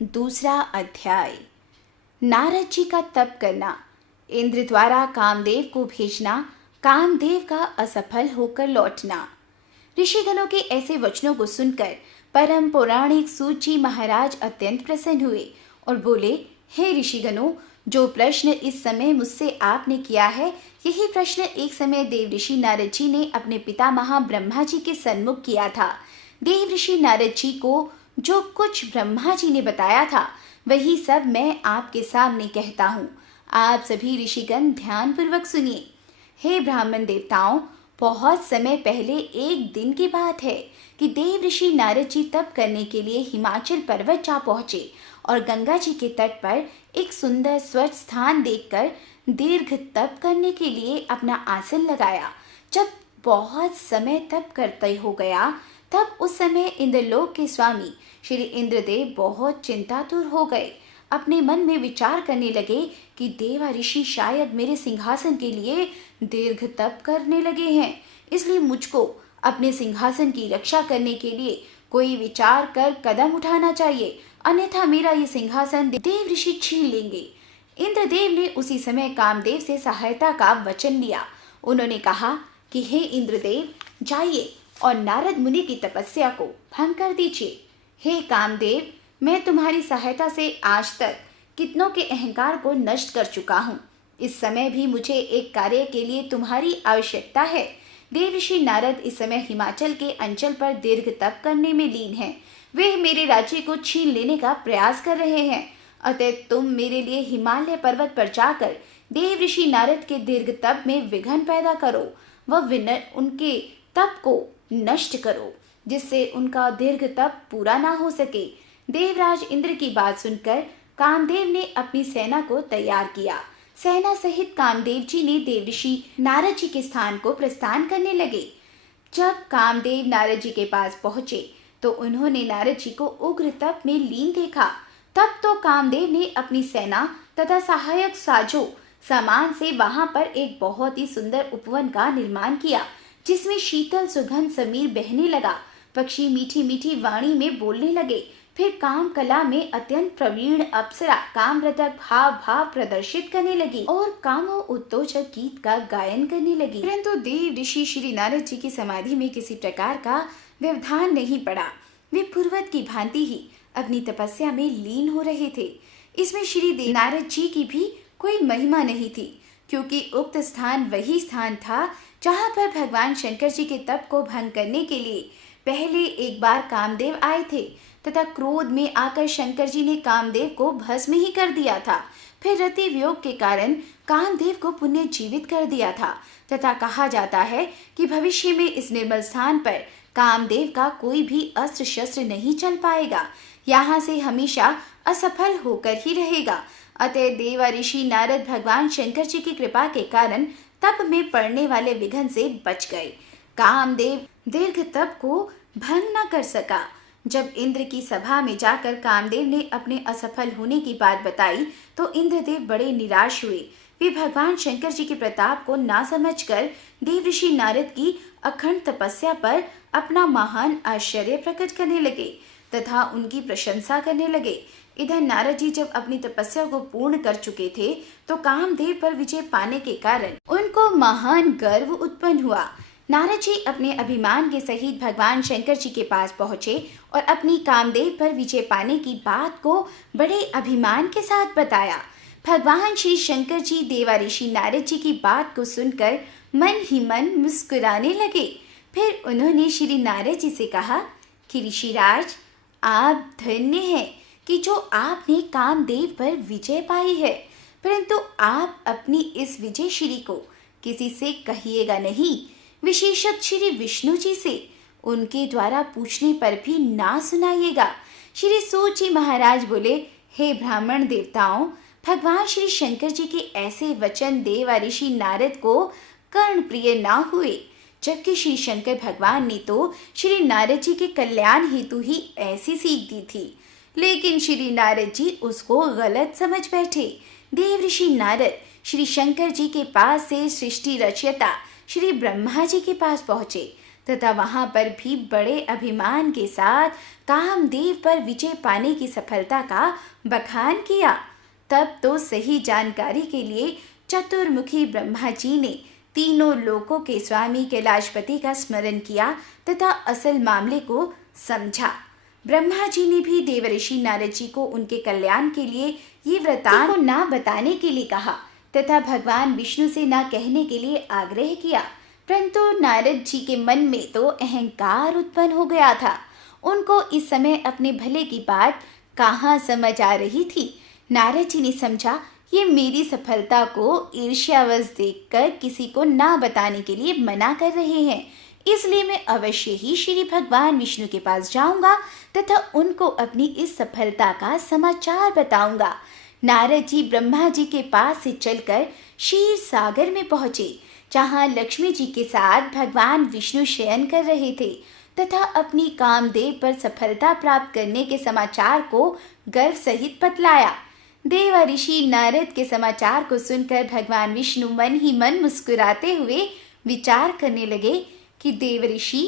दूसरा अध्याय। नारद जी का तप करना, इंद्र द्वारा कामदेव को भेजना, कामदेव का असफल होकर लौटना। ऋषिगणों के ऐसे वचनों को सुनकर परम पौराणिक सूत जी महाराज अत्यंत प्रसन्न हुए और बोले, हे ऋषिगणों, जो प्रश्न इस समय मुझसे आपने किया है, यही प्रश्न एक समय देव ऋषि नारद जी ने अपने पितामह ब्रह्मा जी के सन्मुख किया था। देव ऋषि नारद जी को जो कुछ ब्रह्मा जी ने बताया था, वही सब मैं आपके सामने कहता हूँ। आप सभी ऋषिगण ध्यान पूर्वक सुनिए। हे ब्राह्मण देवताओं, बहुत समय पहले एक दिन की बात है कि देव ऋषि नारद जी तप करने के लिए हिमाचल पर्वत जा पहुंचे और गंगा जी के तट पर एक सुंदर स्वच्छ स्थान देखकर दीर्घ तप करने के लिए अपना आसन लगाया। जब बहुत समय तप करते हो गया, तब उस समय इंद्रलोक के स्वामी श्री इंद्रदेव बहुत चिंतातुर हो गए। अपने मन में विचार करने लगे कि देवा ऋषि शायद मेरे सिंहासन के लिए दीर्घ तप करने लगे हैं, इसलिए मुझको अपने सिंहासन की रक्षा करने के लिए कोई विचार कर कदम उठाना चाहिए, अन्यथा मेरा ये सिंहासन देव ऋषि छीन लेंगे। इंद्रदेव ने उसी समय कामदेव से सहायता का वचन लिया। उन्होंने कहा कि हे इंद्रदेव, जाइए और नारद मुनि की तपस्या को भंग कर दीजिए। हे कामदेव, मैं तुम्हारी सहायता से आज तक कितनों के अहंकार को नष्ट कर चुका हूँ। इस समय भी मुझे एक कार्य के लिए तुम्हारी आवश्यकता है। देव ऋषि नारद इस समय हिमाचल के अंचल पर दीर्घ तप करने में लीन हैं। वे मेरे राज्य को छीन लेने का प्रयास कर रहे हैं। अतः तुम मेरे लिए हिमालय पर्वत पर जाकर देव ऋषि नारद के दीर्घ तप में विघ्न पैदा करो व उनके तप को नष्ट करो, जिससे उनका दीर्घ तप पूरा ना हो सके। देवराज इंद्र की बात सुनकर कामदेव ने अपनी सेना को तैयार किया। सेना सहित कामदेव जी ने देव ऋषि नारद जी के स्थान को प्रस्थान करने लगे। जब कामदेव नारद जी के पास पहुंचे तो उन्होंने नारद जी को उग्र तप में लीन देखा। तब तो कामदेव ने अपनी सेना तथा सहायक साजो सामान से वहां पर एक बहुत ही सुंदर उपवन का निर्माण किया, जिसमें शीतल सुगंध समीर बहने लगा। पक्षी मीठी मीठी वाणी में बोलने लगे। फिर काम कला में अत्यंत प्रवीण अप्सरा कामरतक भाव भाव प्रदर्शित करने लगी और कामो उत्तोषक गीत का गायन करने लगी। परंतु देव ऋषि श्री नारद जी की समाधि में किसी प्रकार का व्यवधान नहीं पड़ा। वे पूर्वत की भांति ही अपनी तपस्या में लीन हो रहे थे। इसमें श्री नारद जी की भी कोई महिमा नहीं थी, क्योंकि उक्त स्थान वही स्थान था जहाँ पर भगवान शंकर जी के तप को भंग करने के लिए पहले एक बार कामदेव आए थे तथा क्रोध में आकर शंकर जी ने कामदेव को भस्म ही कर दिया था। फिर रति वियोग के कारण कामदेव को पुनर्जीवित कर दिया था तथा कहा जाता है कि भविष्य में इस निर्मल स्थान पर कामदेव का कोई भी अस्त्र शस्त्र नहीं चल पाएगा, यहाँ से हमेशा असफल होकर ही रहेगा। अतः देवा ऋषि नारद भगवान शंकर जी की कृपा के कारण तप में पड़ने वाले विघ्न से बच गए। कामदेव दीर्घ तप को भंग न कर सका। जब इंद्र की सभा में जाकर कामदेव ने अपने असफल होने की बात बताई तो इंद्रदेव बड़े निराश हुए। वे भगवान शंकर जी के प्रताप को ना समझकर देव ऋषि नारद की अखंड तपस्या पर अपना महान आश्चर्य प्रकट करने लगे तथा उनकी प्रशंसा करने लगे। इधर नारद जी जब अपनी तपस्या को पूर्ण कर चुके थे तो कामदेव पर विजय पाने के कारण उनको महान गर्व उत्पन्न हुआ। नारद जी अपने अभिमान के सहित भगवान शंकर जी के पास पहुंचे और अपनी कामदेव पर विजय पाने की बात को बड़े अभिमान के साथ बताया। भगवान श्री शंकर जी देवा ऋषि नारद जी की बात को सुनकर मन ही मन मुस्कुराने लगे। फिर उन्होंने श्री नारद जी से कहा कि ऋषिराज, आप धन्य हैं कि जो आपने कामदेव पर विजय पाई है, परंतु आप अपनी इस विजय श्री को किसी से कहिएगा नहीं, विशेषत श्री विष्णु जी से उनके द्वारा पूछने पर भी ना सुनाइएगा। श्री सूत जी महाराज बोले, हे ब्राह्मण देवताओं, भगवान श्री शंकर जी के ऐसे वचन देवा ऋषि नारद को कर्ण प्रिय ना हुए, जबकि श्री शंकर भगवान ने तो श्री नारद जी के कल्याण हेतु ही ऐसी सीख दी थी, लेकिन श्री नारद जी उसको गलत समझ बैठे। देव ऋषि नारद श्री शंकर जी के पास से सृष्टि रचयिता श्री ब्रह्मा जी के पास पहुँचे तथा वहां पर भी बड़े अभिमान के साथ कामदेव पर विजय पाने की सफलता का बखान किया। तब तो सही जानकारी के लिए चतुर्मुखी ब्रह्मा जी ने तीनों लोकों के स्वामी कैलाशपति का स्मरण किया तथा असल मामले को समझा। ब्रह्मा जी ने भी देवर्षि नारद जी को उनके कल्याण के लिए ये वृतांत को ना बताने के लिए कहा तथा भगवान विष्णु से ना कहने के लिए आग्रह किया, परंतु नारद जी के मन में तो अहंकार उत्पन्न हो गया था। उनको इस समय अपने भले की बात कहाँ समझ आ रही थी। नारद जी ने समझा ये मेरी सफलता को ईर्ष्यावश देखकर किसी को ना बताने के लिए मना कर रहे हैं, इसलिए मैं अवश्य ही श्री भगवान विष्णु के पास जाऊंगा तथा उनको अपनी इस सफलता का समाचार बताऊंगा। नारद जी ब्रह्मा जी के पास से चलकर क्षीर सागर में पहुंचे, जहां लक्ष्मी जी के साथ भगवान विष्णु शयन कर रहे थे तथा अपनी कामदेव पर सफलता प्राप्त करने के समाचार को गर्व सहित बतलाया। देव ऋषि नारद के समाचार को सुनकर भगवान विष्णु मन ही मन मुस्कुराते हुए विचार करने लगे कि देव ऋषि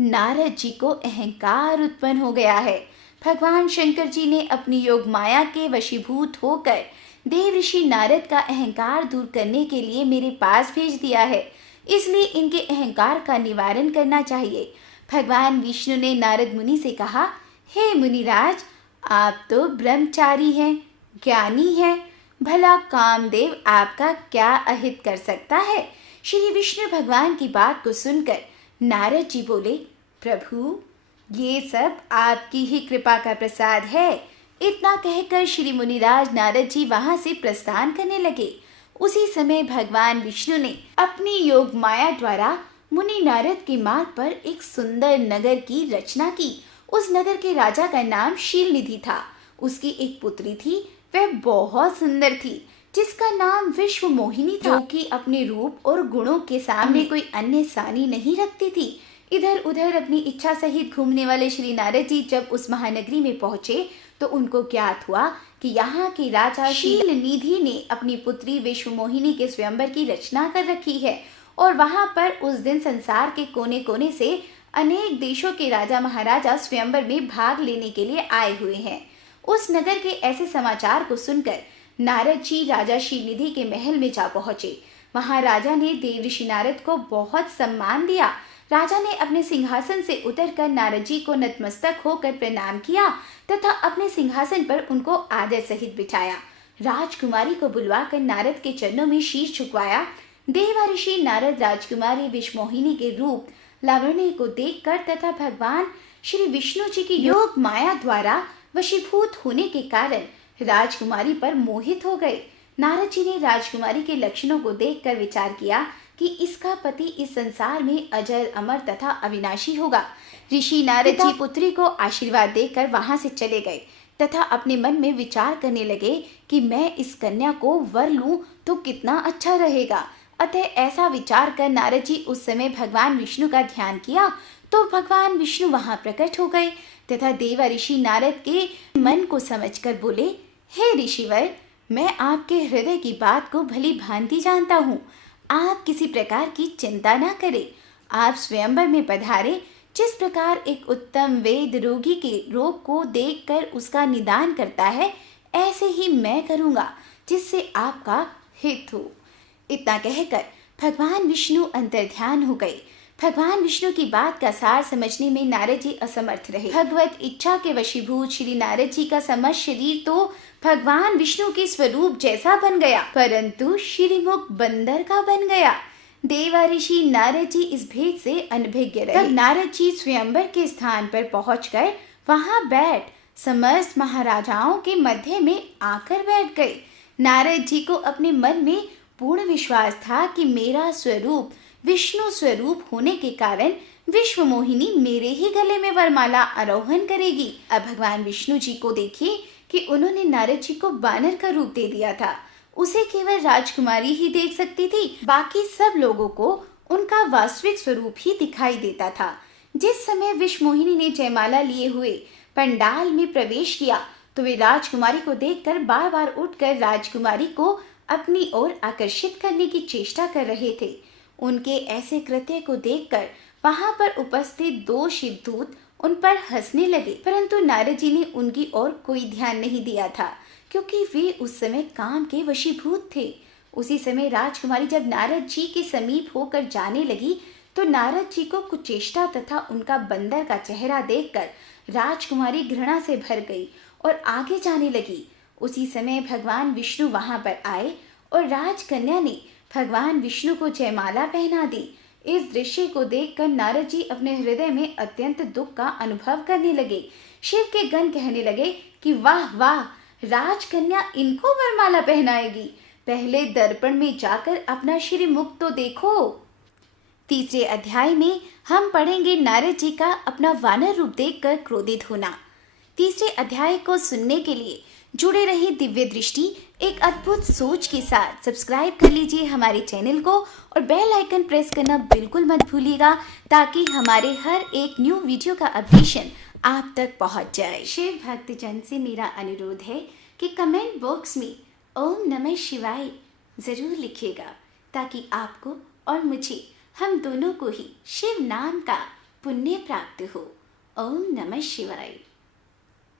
नारद जी को अहंकार उत्पन्न हो गया है। भगवान शंकर जी ने अपनी योग माया के वशीभूत होकर देव ऋषि नारद का अहंकार दूर करने के लिए मेरे पास भेज दिया है, इसलिए इनके अहंकार का निवारण करना चाहिए। भगवान विष्णु ने नारद मुनि से कहा, हे मुनिराज, आप तो ब्रह्मचारी हैं, ज्ञानी है, भला कामदेव आपका क्या अहित कर सकता है। श्री विष्णु भगवान की बात को सुनकर नारद जी बोले, प्रभु ये सब आपकी ही कृपा का प्रसाद है। इतना कहकर श्री मुनिराज नारद जी वहां से प्रस्थान करने लगे। उसी समय भगवान विष्णु ने अपनी योग माया द्वारा मुनि नारद के मार्ग पर एक सुंदर नगर की रचना की। उस नगर के राजा का नाम शीलनिधि था। उसकी एक पुत्री थी, वह बहुत सुंदर थी, जिसका नाम विश्व मोहिनी था, जो कि अपने रूप और गुणों के सामने कोई अन्य सानी नहीं रखती थी। इधर उधर अपनी इच्छा सहित घूमने वाले श्री नारद जी जब उस महानगरी में पहुंचे तो उनको ज्ञात हुआ कि यहाँ के राजा शीलनिधि ने अपनी पुत्री विश्व मोहिनी के स्वयंवर की रचना कर रखी है और वहां पर उस दिन संसार के कोने कोने से अनेक देशों के राजा महाराजा स्वयंवर में भाग लेने के लिए आए हुए हैं। उस नगर के ऐसे समाचार को सुनकर नारद जी राजा शीलनिधि के महल में जा पहुंचे। वहां राजा ने देवर्षि नारद को बहुत सम्मान दिया। राजा ने अपने सिंहासन से उतरकर नारद जी को नतमस्तक होकर प्रणाम किया तथा अपने सिंहासन पर उनको आदर सहित बिठाया। राजकुमारी को बुलवाकर नारद के चरणों में शीश झुकवाया। देवर्षि नारद राजकुमारी विश्वमोहिनी के रूप लावण्य को देखकर तथा भगवान श्री विष्णु जी की योग माया द्वारा वशीभूत होने के कारण राजकुमारी पर मोहित हो गए। नारद जी ने राजकुमारी के लक्षणों को देखकर विचार किया कि इसका पति इस संसार में अजर अमर तथा अविनाशी होगा। ऋषि नारद जी पुत्री को आशीर्वाद देकर वहां से चले गए तथा अपने मन में विचार करने लगे कि मैं इस कन्या को वर लूं तो कितना अच्छा रहेगा। अतः ऐसा विचार कर नारद जी उस समय भगवान विष्णु का ध्यान किया तो भगवान विष्णु वहां प्रकट हो गए तथा देव ऋषि नारद के मन को समझकर बोले, हे ऋषिवर, मैं आपके हृदय की बात को भली भांति जानता हूँ। आप किसी प्रकार की चिंता न करें। आप स्वयंवर में पधारे। जिस प्रकार एक उत्तम वेद रोगी के रोग को देखकर उसका निदान करता है, ऐसे ही मैं करूँगा जिससे आपका हित हो। इतना कहकर भगवान विष्णु अंतर्ध्यान हो गए। भगवान विष्णु की बात का सार समझने में नारद जी असमर्थ रहे। भगवत इच्छा के वशीभूत श्री नारद जी का समस्त शरीर तो भगवान विष्णु के स्वरूप जैसा बन गया, परंतु श्रीमुख बंदर का बन गया। देवर्षि नारद जी इस भेद से अनभिज्ञ रहे। तब नारद जी स्वयंवर के स्थान पर पहुंचकर वहां बैठ समस्त महाराजाओं के मध्य में आकर बैठ गए। नारद जी को अपने मन में पूर्ण विश्वास था कि मेरा स्वरूप विष्णु स्वरूप होने के कारण विश्व मोहिनी मेरे ही गले में वरमाला आरोहण करेगी। अब भगवान विष्णु जी को देखिए कि उन्होंने नारद जी को बानर का रूप दे दिया था। उसे केवल राजकुमारी ही देख सकती थी, बाकी सब लोगों को उनका वास्तविक स्वरूप ही दिखाई देता था। जिस समय विश्व मोहिनी ने जयमाला लिए हुए पंडाल में प्रवेश किया तो वे राजकुमारी को देखकर बार बार उठकर राजकुमारी को अपनी ओर आकर्षित करने की चेष्टा कर रहे थे। उनके ऐसे कृत्य को देखकर वहां पर उपस्थित 2 शिवदूत उन पर हंसने लगे, परंतु नारद जी ने उनकी ओर कोई ध्यान नहीं दिया था, क्योंकि वे उस समय काम के वशीभूत थे। उसी समय राजकुमारी जब नारद जी के समीप होकर जाने लगी, तो नारद जी को कुचेष्टा तथा उनका बंदर का चेहरा देखकर राजकुमारी घृणा से भर गई और आगे जाने लगी। उसी समय भगवान विष्णु वहां पर आए और राजकन्या ने भगवान विष्णु को जयमाला पहना दी। इस दृश्य को देखकर नारद जी अपने हृदय में अत्यंत दुख का अनुभव करने लगे। शिव के गण कहने लगे कि वाह वाह, राजकन्या इनको वरमाला पहनाएगी। पहले दर्पण में जाकर अपना श्रीमुख तो देखो। तीसरे अध्याय में हम पढ़ेंगे नारद जी का अपना वानर रूप देखकर क्रोधित होना। तीसरे अध्याय को सुनने के लिए जुड़े रहिए दिव्य दृष्टि एक अद्भुत सोच के साथ। सब्सक्राइब कर लीजिए हमारे चैनल को और बेल आइकन प्रेस करना बिल्कुल मत भूलिएगा, ताकि हमारे हर एक न्यू वीडियो का अपडेशन आप तक पहुंच जाए। शिव भक्तजन से मेरा अनुरोध है कि कमेंट बॉक्स में ओम नमः शिवाय ज़रूर लिखिएगा, ताकि आपको और मुझे, हम दोनों को ही शिव नाम का पुण्य प्राप्त हो। ओम नमः शिवाय।